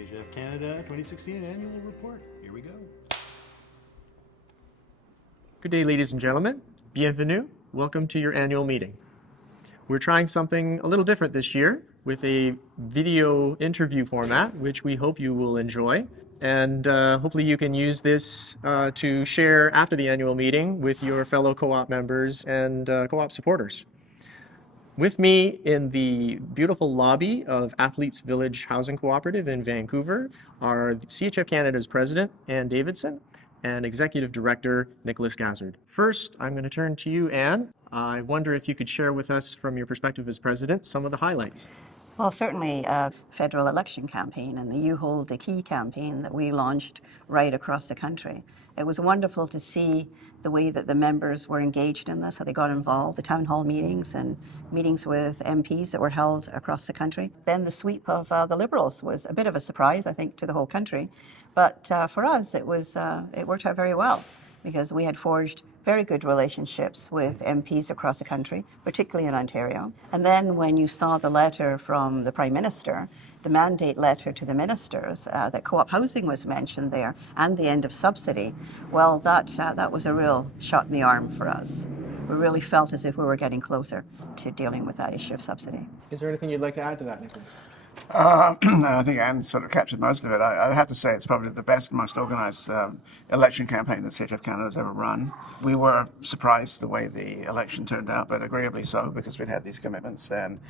CHF Canada 2016 Annual Report. Here we go. Good day, ladies and gentlemen. Bienvenue. Welcome to your annual meeting. We're trying something a little different this year with a video interview format, which we hope you will enjoy. And hopefully you can use this to share after the annual meeting with your fellow co-op members and co-op supporters. With me in the beautiful lobby of Athletes Village Housing Cooperative in Vancouver are CHF Canada's President, Anne Davidson, and Executive Director, Nicholas Gazzard. First, I'm going to turn to you, Anne. I wonder if you could share with us, from your perspective as President, some of the highlights. Well, certainly a federal election campaign and the You Hold the Key campaign that we launched right across the country. It was wonderful to see the way that the members were engaged in this, how they got involved, the town hall meetings and meetings with MPs that were held across the country. Then the sweep of the Liberals was a bit of a surprise, I think, to the whole country. But for us, it worked out very well because we had forged very good relationships with MPs across the country, particularly in Ontario. And then when you saw the letter from the Prime Minister, the mandate letter to the ministers, that co-op housing was mentioned there, and the end of subsidy, well, that was a real shot in the arm for us. We really felt as if we were getting closer to dealing with that issue of subsidy. Is there anything you'd like to add to that, Nicholas? I think Anne sort of captured most of it. I'd have to say it's probably the best and most organised election campaign that CHF Canada has ever run. We were surprised the way the election turned out, but agreeably so, because we'd had these commitments. And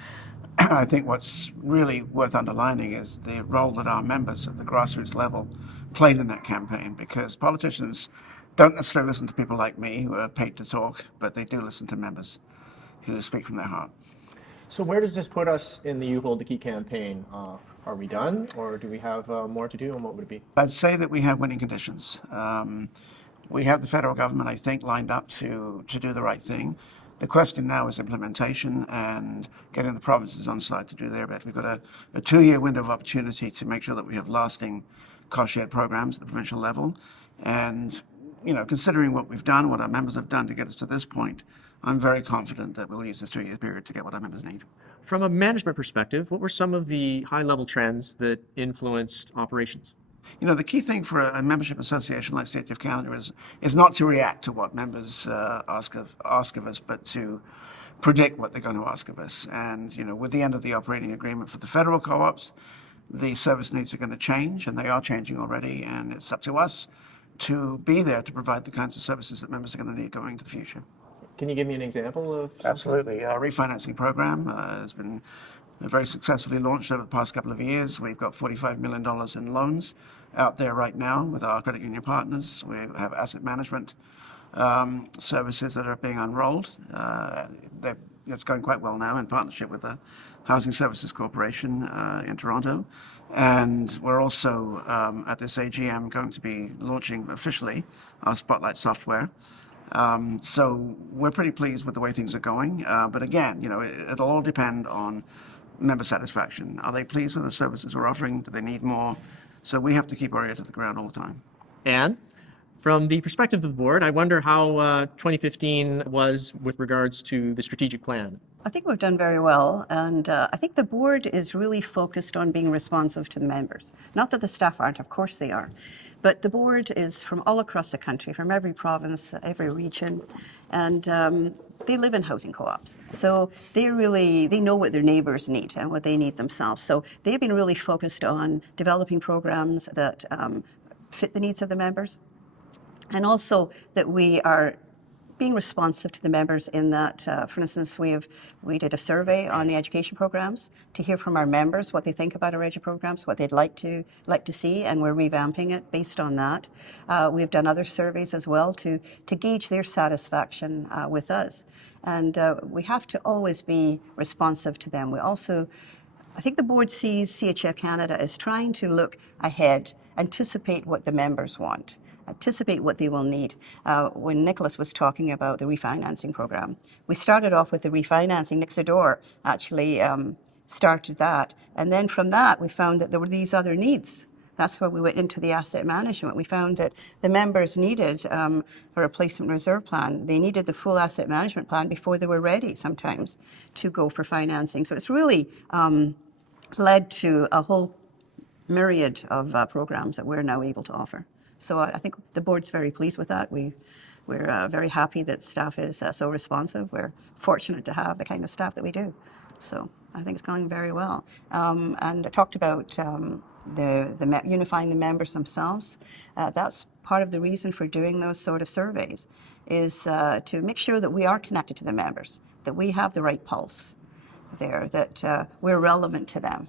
I think what's really worth underlining is the role that our members at the grassroots level played in that campaign, because politicians don't necessarily listen to people like me who are paid to talk, but they do listen to members who speak from their heart. So where does this put us in the You Hold the Key campaign? Are we done, or do we have more to do, and what would it be? I'd say that we have winning conditions. We have the federal government, I think, lined up to do the right thing. The question now is implementation and getting the provinces on side to do their bit. We've got a 2-year window of opportunity to make sure that we have lasting cost-shared programs at the provincial level. And, you know, considering what we've done, what our members have done to get us to this point, I'm very confident that we'll use this 2-year period to get what our members need. From a management perspective, what were some of the high-level trends that influenced operations? You know, the key thing for a membership association like CHF Canada is not to react to what members ask of us, but to predict what they're going to ask of us. And, you know, with the end of the operating agreement for the federal co-ops, the service needs are going to change, and they are changing already, and it's up to us to be there to provide the kinds of services that members are going to need going into the future. Can you give me an example of something? Absolutely. Our refinancing program has been very successfully launched over the past couple of years. We've got $45 million in loans out there right now with our credit union partners. We have asset management services that are being unrolled. It's going quite well now in partnership with the Housing Services Corporation in Toronto. And we're also, at this AGM, going to be launching officially our Spotlight software. So we're pretty pleased with the way things are going. But again, you know, it'll all depend on member satisfaction. Are they pleased with the services we're offering? Do they need more? So we have to keep our ear to the ground all the time. And from the perspective of the board, I wonder how 2015 was with regards to the strategic plan. I think we've done very well, and I think the board is really focused on being responsive to the members. Not that the staff aren't, of course they are, but the board is from all across the country, from every province, every region, and they live in housing co-ops. So they know what their neighbours need and what they need themselves. So they've been really focused on developing programs that fit the needs of the members, and also that we are being responsive to the members in that, for instance, we did a survey on the education programs to hear from our members what they think about our edu programs, what they'd like to see, and we're revamping it based on that. We've done other surveys as well to gauge their satisfaction with us, and we have to always be responsive to them. I think the board sees CHF Canada as trying to look ahead, anticipate what the members want, anticipate what they will need. When Nicholas was talking about the refinancing program, we started off with the refinancing. Nick Zador actually started that. And then from that, we found that there were these other needs. That's why we went into the asset management. We found that the members needed a replacement reserve plan. They needed the full asset management plan before they were ready sometimes to go for financing. So it's really led to a whole myriad of programs that we're now able to offer. So I think the board's very pleased with that. We're very happy that staff is so responsive. We're fortunate to have the kind of staff that we do. So I think it's going very well. And I talked about unifying the members themselves. That's part of the reason for doing those sort of surveys, is to make sure that we are connected to the members, that we have the right pulse there, that we're relevant to them.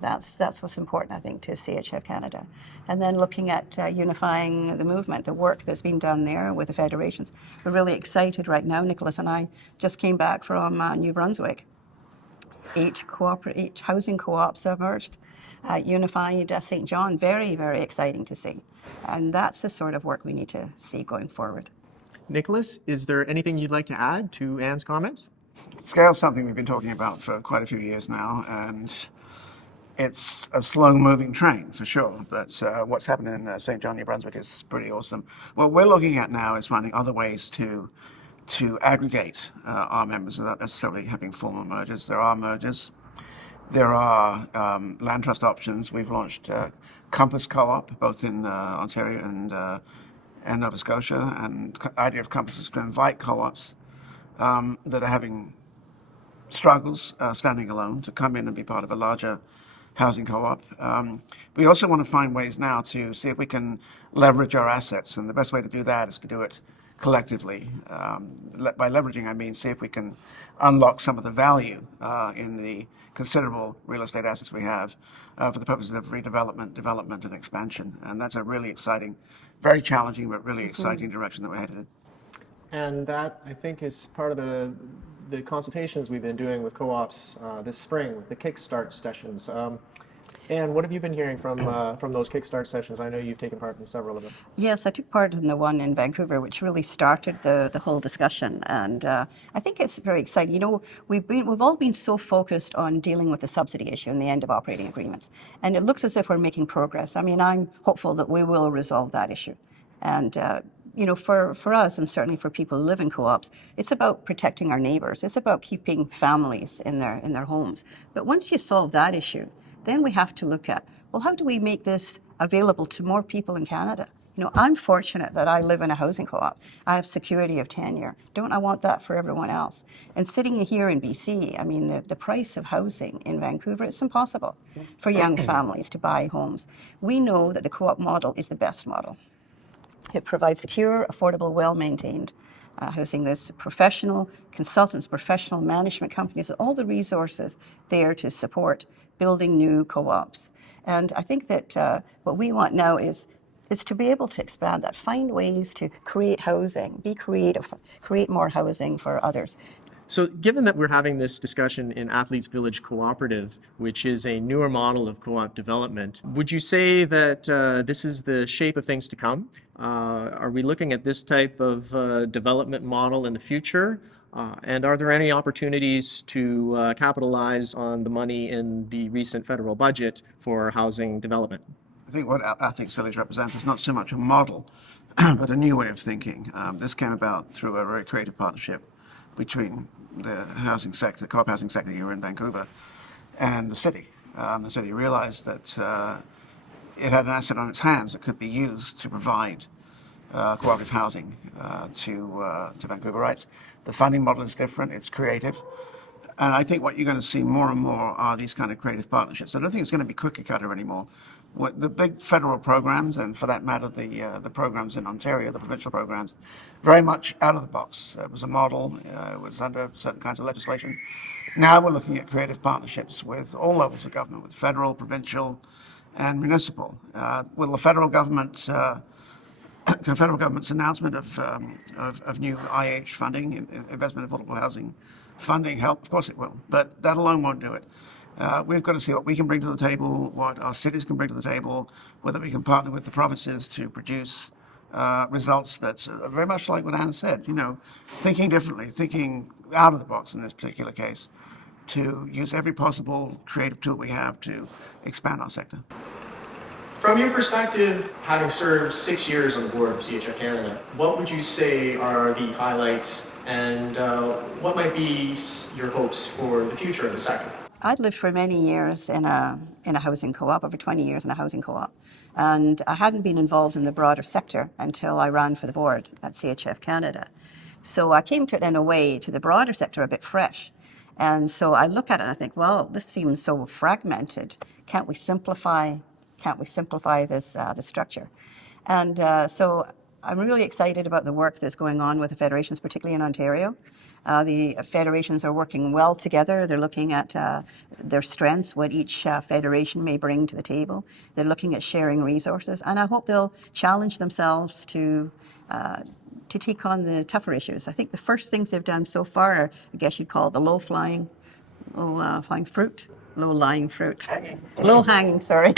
That's what's important, I think, to CHF Canada. And then looking at unifying the movement, the work that's been done there with the federations. We're really excited right now. Nicholas and I just came back from New Brunswick. 8 housing co-ops have merged, unified St. John. Very, very exciting to see. And that's the sort of work we need to see going forward. Nicholas, is there anything you'd like to add to Anne's comments? Scale is something we've been talking about for quite a few years now, and it's a slow-moving train for sure, but what's happening in St. John, New Brunswick is pretty awesome. What we're looking at now is finding other ways to aggregate our members without necessarily having formal mergers. There are mergers. There are land trust options. We've launched Compass Co-op, both in Ontario and Nova Scotia, and the idea of Compass is to invite co-ops that are having struggles standing alone to come in and be part of a larger housing co-op. We also want to find ways now to see if we can leverage our assets, and the best way to do that is to do it collectively. By leveraging, I mean see if we can unlock some of the value in the considerable real estate assets we have for the purposes of redevelopment, development, and expansion. And that's a really exciting, very challenging, but really exciting direction that we're headed in. And that, I think, is part of the consultations we've been doing with co-ops this spring, the Kickstart sessions. Anne, what have you been hearing from those Kickstart sessions? I know you've taken part in several of them. Yes, I took part in the one in Vancouver, which really started the whole discussion, and I think it's very exciting. You know, we've all been so focused on dealing with the subsidy issue and the end of operating agreements, and it looks as if we're making progress. I mean, I'm hopeful that we will resolve that issue, and you know, for us, and certainly for people who live in co-ops, it's about protecting our neighbours. It's about keeping families in their homes. But once you solve that issue, then we have to look at, well, how do we make this available to more people in Canada? You know, I'm fortunate that I live in a housing co-op. I have security of tenure. Don't I want that for everyone else? And sitting here in BC, I mean, the price of housing in Vancouver, it's impossible for young families to buy homes. We know that the co-op model is the best model. It provides secure, affordable, well-maintained housing. There's professional consultants, professional management companies, all the resources there to support building new co-ops. And I think that what we want now is to be able to expand that, find ways to create housing, be creative, create more housing for others. So given that we're having this discussion in Athletes Village Cooperative, which is a newer model of co-op development, would you say that this is the shape of things to come? Are we looking at this type of development model in the future? And are there any opportunities to capitalize on the money in the recent federal budget for housing development? I think what Athletes Village represents is not so much a model, but a new way of thinking. This came about through a very creative partnership between the housing sector, co-op housing sector here in Vancouver, and the city. The city realized that it had an asset on its hands that could be used to provide cooperative housing to Vancouverites. The funding model is different, it's creative. And I think what you're going to see more and more are these kind of creative partnerships. I don't think it's going to be cookie cutter anymore. What the big federal programs, and for that matter, the programs in Ontario, the provincial programs, very much out of the box. It was a model, it was under certain kinds of legislation. Now we're looking at creative partnerships with all levels of government, with federal, provincial, and municipal. Will the federal government's announcement of new IH funding, investment in affordable housing funding, help? Of course it will, but that alone won't do it. We've got to see what we can bring to the table, what our cities can bring to the table, whether we can partner with the provinces to produce results that's very much like what Anne said, you know, thinking differently, thinking out of the box in this particular case, to use every possible creative tool we have to expand our sector. From your perspective, having served 6 years on the board of CHF Canada, what would you say are the highlights and what might be your hopes for the future of the sector? I'd lived for many years in a housing co-op, over 20 years in a housing co-op. And I hadn't been involved in the broader sector until I ran for the board at CHF Canada. So I came to it in a way, to the broader sector, a bit fresh. And so I look at it and I think, well, this seems so fragmented. Can't we simplify this the structure? And so I'm really excited about the work that's going on with the federations, particularly in Ontario. The federations are working well together. They're looking at their strengths, what each federation may bring to the table. They're looking at sharing resources, and I hope they'll challenge themselves to take on the tougher issues. I think the first things they've done so far are, I guess you'd call it the low-lying fruit. Low-hanging, sorry.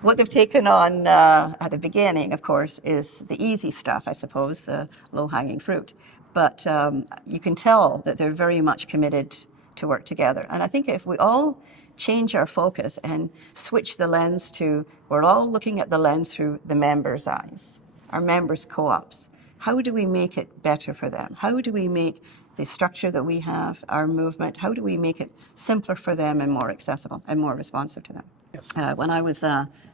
What they've taken on at the beginning, of course, is the easy stuff, I suppose, the low-hanging fruit. But you can tell that they're very much committed to work together. And I think if we all change our focus and switch the lens to, we're all looking at the lens through the members' eyes, our members' co-ops. How do we make it better for them? How do we make the structure that we have, our movement, how do we make it simpler for them and more accessible and more responsive to them? Yes. When I was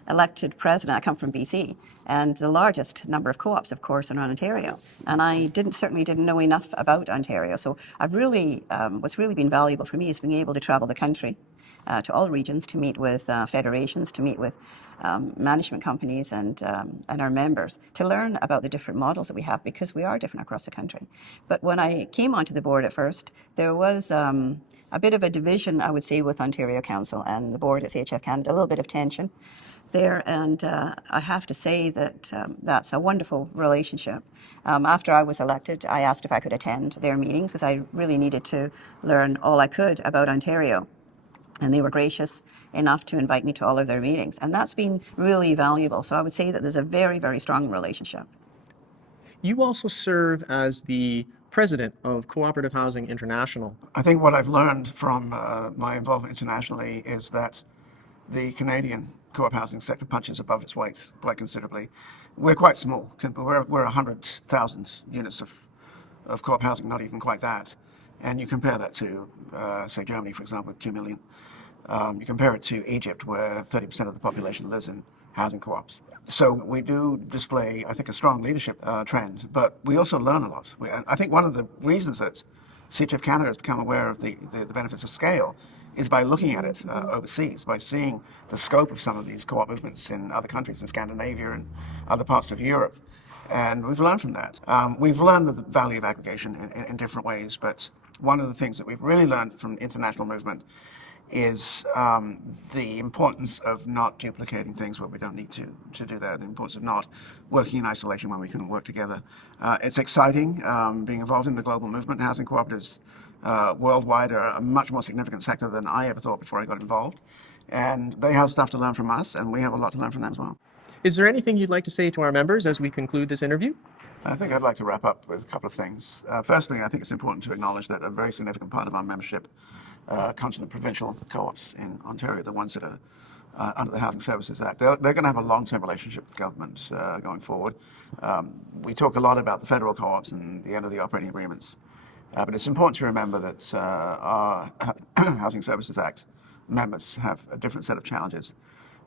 elected president, I come from BC, and the largest number of co-ops, of course, are in Ontario. And I certainly didn't know enough about Ontario. So I've really, what's really been valuable for me is being able to travel the country to all regions, to meet with federations, to meet with management companies and our members, to learn about the different models that we have, because we are different across the country. But when I came onto the board at first, there was a bit of a division, I would say, with Ontario Council and the board at CHF Canada, a little bit of tension there. And I have to say that that's a wonderful relationship. After I was elected, I asked if I could attend their meetings, because I really needed to learn all I could about Ontario. And they were gracious enough to invite me to all of their meetings. And that's been really valuable. So I would say that there's a very, very strong relationship. You also serve as the president of Cooperative Housing International. I think what I've learned from my involvement internationally is that the Canadian co-op housing sector punches above its weight quite considerably. We're quite small. We're 100,000 units of co-op housing, not even quite that. And you compare that to, say, Germany, for example, with 2 million. You compare it to Egypt, where 30% of the population lives in housing co-ops. So we do display, I think, a strong leadership trend, but we also learn a lot. I think one of the reasons that CHF Canada has become aware of the benefits of scale is by looking at it overseas, by seeing the scope of some of these co-op movements in other countries, in Scandinavia and other parts of Europe. And we've learned from that. We've learned the value of aggregation in different ways, but one of the things that we've really learned from international movement is the importance of not duplicating things where we don't need to do that, the importance of not working in isolation when we can work together. It's exciting being involved in the global movement. Housing cooperatives worldwide are a much more significant sector than I ever thought before I got involved. And they have stuff to learn from us, and we have a lot to learn from them as well. Is there anything you'd like to say to our members as we conclude this interview? I think I'd like to wrap up with a couple of things. Firstly, I think it's important to acknowledge that a very significant part of our membership comes from the provincial co-ops in Ontario, the ones that are under the Housing Services Act. They're going to have a long-term relationship with government going forward. We talk a lot about the federal co-ops and the end of the operating agreements, but it's important to remember that our Housing Services Act members have a different set of challenges.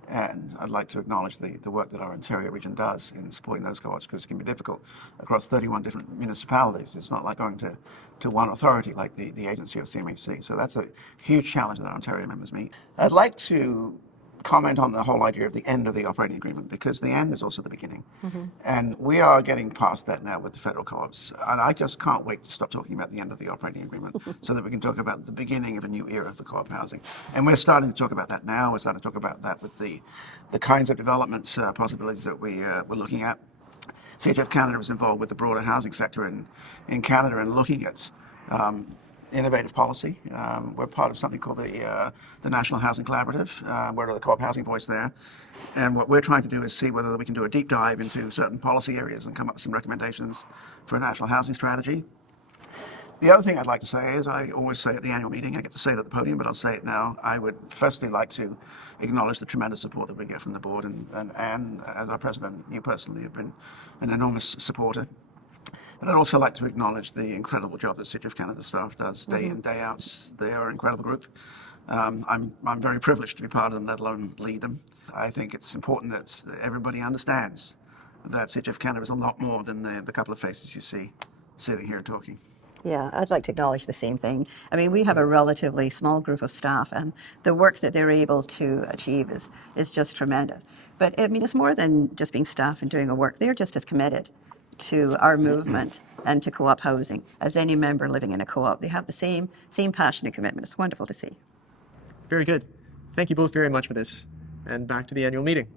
And I'd like to acknowledge the work that our Ontario region does in supporting those co-ops, because it can be difficult across 31 different municipalities. It's not like going to one authority like the agency or CMHC. So that's a huge challenge that our Ontario members meet. I'd like to comment on the whole idea of the end of the operating agreement, because the end is also the beginning. Mm-hmm. And we are getting past that now with the federal co-ops. And I just can't wait to stop talking about the end of the operating agreement so that we can talk about the beginning of a new era for co-op housing. And we're starting to talk about that now. We're starting to talk about that with the kinds of development possibilities that we're looking at. CHF Canada is involved with the broader housing sector in Canada and looking at innovative policy. We're part of something called the National Housing Collaborative. We're the co-op housing voice there. And what we're trying to do is see whether we can do a deep dive into certain policy areas and come up with some recommendations for a national housing strategy. The other thing I'd like to say is, I always say at the annual meeting, I get to say it at the podium, but I'll say it now, I would firstly like to acknowledge the tremendous support that we get from the board, and Anne, as our president, you personally have been an enormous supporter. But I'd also like to acknowledge the incredible job that CHF Canada staff does day in, day out. They are an incredible group. I'm very privileged to be part of them, let alone lead them. I think it's important that everybody understands that CHF Canada is a lot more than the couple of faces you see sitting here talking. Yeah, I'd like to acknowledge the same thing. I mean, we have a relatively small group of staff, and the work that they're able to achieve is just tremendous. But I mean, it's more than just being staff and doing a work. They're just as committed to our movement and to co-op housing as any member living in a co-op. They have the same passion and commitment. It's wonderful to see. Very good. Thank you both very much for this. And back to the annual meeting.